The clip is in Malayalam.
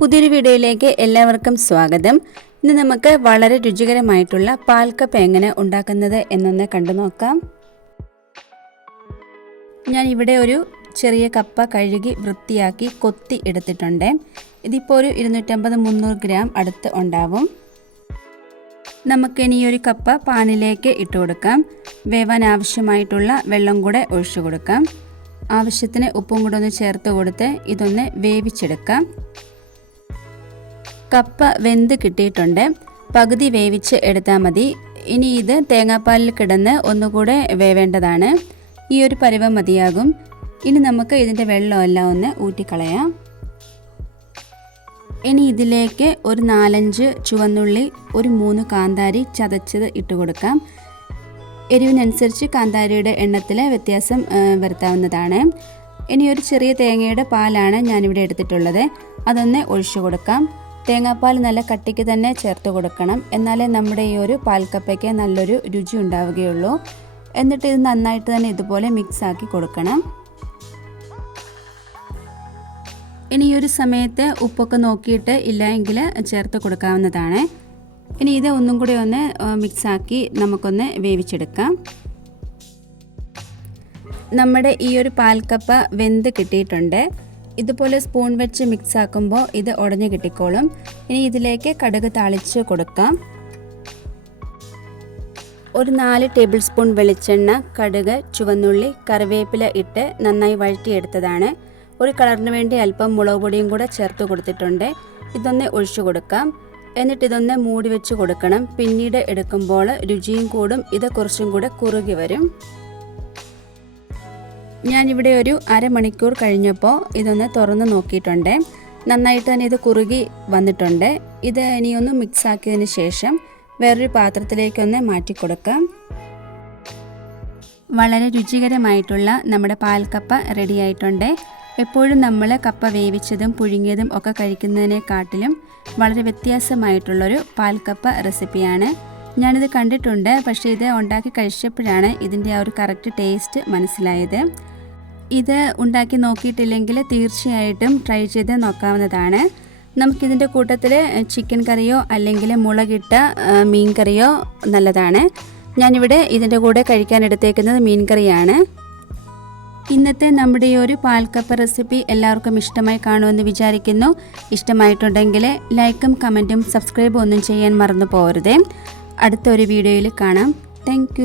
പുതിയൊരു വീഡിയോയിലേക്ക് എല്ലാവർക്കും സ്വാഗതം. ഇന്ന് നമുക്ക് വളരെ രുചികരമായിട്ടുള്ള പാൽ കപ്പ എങ്ങനെ ഉണ്ടാക്കുന്നത് എന്നൊന്ന് കണ്ടു നോക്കാം. ഞാൻ ഇവിടെ ഒരു ചെറിയ കപ്പ കഴുകി വൃത്തിയാക്കി കൊത്തി എടുത്തിട്ടുണ്ട്. ഇതിപ്പോൾ ഒരു 250-300 ഗ്രാം അടുത്ത് ഉണ്ടാവും. നമുക്കിനി ഒരു കപ്പ പാനിലേക്ക് ഇട്ട് കൊടുക്കാം. വേവാൻ ആവശ്യമായിട്ടുള്ള വെള്ളം കൂടെ ഒഴിച്ചു കൊടുക്കാം. ആവശ്യത്തിന് ഉപ്പും കൂടെ ഒന്ന് ചേർത്ത് കൊടുത്ത് ഇതൊന്ന് വേവിച്ചെടുക്കാം. കപ്പ വെന്ത് കിട്ടിയിട്ടുണ്ട്. പകുതി വേവിച്ച് എടുത്താൽ മതി. ഇനി ഇത് തേങ്ങാപ്പാലിൽ കിടന്ന് ഒന്നുകൂടെ വേവേണ്ടതാണ്. ഈ ഒരു പരുവം മതിയാകും. ഇനി നമുക്ക് ഇതിൻ്റെ വെള്ളമെല്ലാം ഒന്ന് ഊറ്റിക്കളയാം. ഇനി ഇതിലേക്ക് ഒരു 4-5 ചുവന്നുള്ളി, ഒരു 3 കാന്താരി ചതച്ചത് ഇട്ട് കൊടുക്കാം. എരിവിനനുസരിച്ച് കാന്താരിയുടെ എണ്ണത്തിൽ വ്യത്യാസം വരുത്താവുന്നതാണ്. ഇനി ഒരു ചെറിയ തേങ്ങയുടെ പാലാണ് ഞാനിവിടെ എടുത്തിട്ടുള്ളത്. അതൊന്ന് ഒഴിച്ചു കൊടുക്കാം. തേങ്ങാപ്പാൽ നല്ല കട്ടിക്ക് തന്നെ ചേർത്ത് കൊടുക്കണം. എന്നാലേ നമ്മുടെ ഈ ഒരു പാൽക്കപ്പയ്ക്ക് നല്ലൊരു രുചി ഉണ്ടാവുകയുള്ളൂ. എന്നിട്ട് ഇത് നന്നായിട്ട് തന്നെ ഇതുപോലെ മിക്സ് ആക്കി കൊടുക്കണം. ഇനി ഈ ഒരു സമയത്ത് ഉപ്പൊക്കെ നോക്കിയിട്ട് ഇല്ല എങ്കിൽ ചേർത്ത് കൊടുക്കാവുന്നതാണ്. ഇനി ഇത് ഒന്നും കൂടി ഒന്ന് മിക്സാക്കി നമുക്കൊന്ന് വേവിച്ചെടുക്കാം. നമ്മുടെ ഈ ഒരു പാൽക്കപ്പ വെന്ത് കിട്ടിയിട്ടുണ്ട്. ഇതുപോലെ സ്പൂൺ വെച്ച് മിക്സ് ആക്കുമ്പോൾ ഇത് ഉടഞ്ഞു കിട്ടിക്കോളും. ഇനി ഇതിലേക്ക് കടുക് താളിച്ച് കൊടുക്കാം. ഒരു 4 ടേബിൾ സ്പൂൺ വെളിച്ചെണ്ണ, കടുക്, ചുവന്നുള്ളി, കറിവേപ്പില ഇട്ട് നന്നായി വഴറ്റിയെടുത്തതാണ്. ഒരു കളറിന് വേണ്ടി അല്പം മുളക് പൊടിയും കൂടെ ചേർത്ത് കൊടുത്തിട്ടുണ്ട്. ഇതൊന്ന് ഒഴിച്ചു കൊടുക്കാം. എന്നിട്ട് ഇതൊന്ന് മൂടി വെച്ച് കൊടുക്കണം. പിന്നീട് എടുക്കുമ്പോൾ രുചിയും കൂടും. ഇത് കുറച്ചും കൂടെ കുറുകി വരും. ഞാനിവിടെ ഒരു അരമണിക്കൂർ കഴിഞ്ഞപ്പോൾ ഇതൊന്ന് തുറന്ന് നോക്കിയിട്ടുണ്ട്. നന്നായിട്ട് തന്നെ ഇത് കുറുകി വന്നിട്ടുണ്ട്. ഇത് ഇനിയൊന്ന് മിക്സ് ആക്കിയതിന് ശേഷം വേറൊരു പാത്രത്തിലേക്കൊന്ന് മാറ്റി കൊടുക്കാം. വളരെ രുചികരമായിട്ടുള്ള നമ്മുടെ പാൽക്കപ്പ റെഡി ആയിട്ടുണ്ട്. എപ്പോഴും നമ്മൾ കപ്പ വേവിച്ചതും പുഴുങ്ങിയതും ഒക്കെ കഴിക്കുന്നതിനെക്കാട്ടിലും വളരെ വ്യത്യാസമായിട്ടുള്ളൊരു പാൽക്കപ്പ റെസിപ്പിയാണ്. ഞാനിത് കണ്ടിട്ടുണ്ട്. പക്ഷേ ഇത് ഉണ്ടാക്കി കഴിച്ചപ്പോഴാണ് ഇതിൻ്റെ ആ ഒരു കറക്റ്റ് ടേസ്റ്റ് മനസ്സിലായത്. ഇത് ഉണ്ടാക്കി നോക്കിയിട്ടില്ലെങ്കിൽ തീർച്ചയായിട്ടും ട്രൈ ചെയ്ത് നോക്കാവുന്നതാണ്. നമുക്കിതിൻ്റെ കൂട്ടത്തിൽ ചിക്കൻ കറിയോ അല്ലെങ്കിൽ മുളകിട്ട മീൻ കറിയോ നല്ലതാണ്. ഞാനിവിടെ ഇതിൻ്റെ കൂടെ കഴിക്കാൻ എടുത്തേക്കുന്നത് മീൻ കറിയാണ്. ഇന്നത്തെ നമ്മുടെ ഈ ഒരു പാൽക്കപ്പ റെസിപ്പി എല്ലാവർക്കും ഇഷ്ടമായി കാണുമെന്ന് വിചാരിക്കുന്നു. ഇഷ്ടമായിട്ടുണ്ടെങ്കിൽ ലൈക്കും കമൻറ്റും സബ്സ്ക്രൈബും ഒന്നും ചെയ്യാൻ മറന്നു പോകരുതേ. അടുത്തൊരു വീഡിയോയിൽ കാണാം. താങ്ക്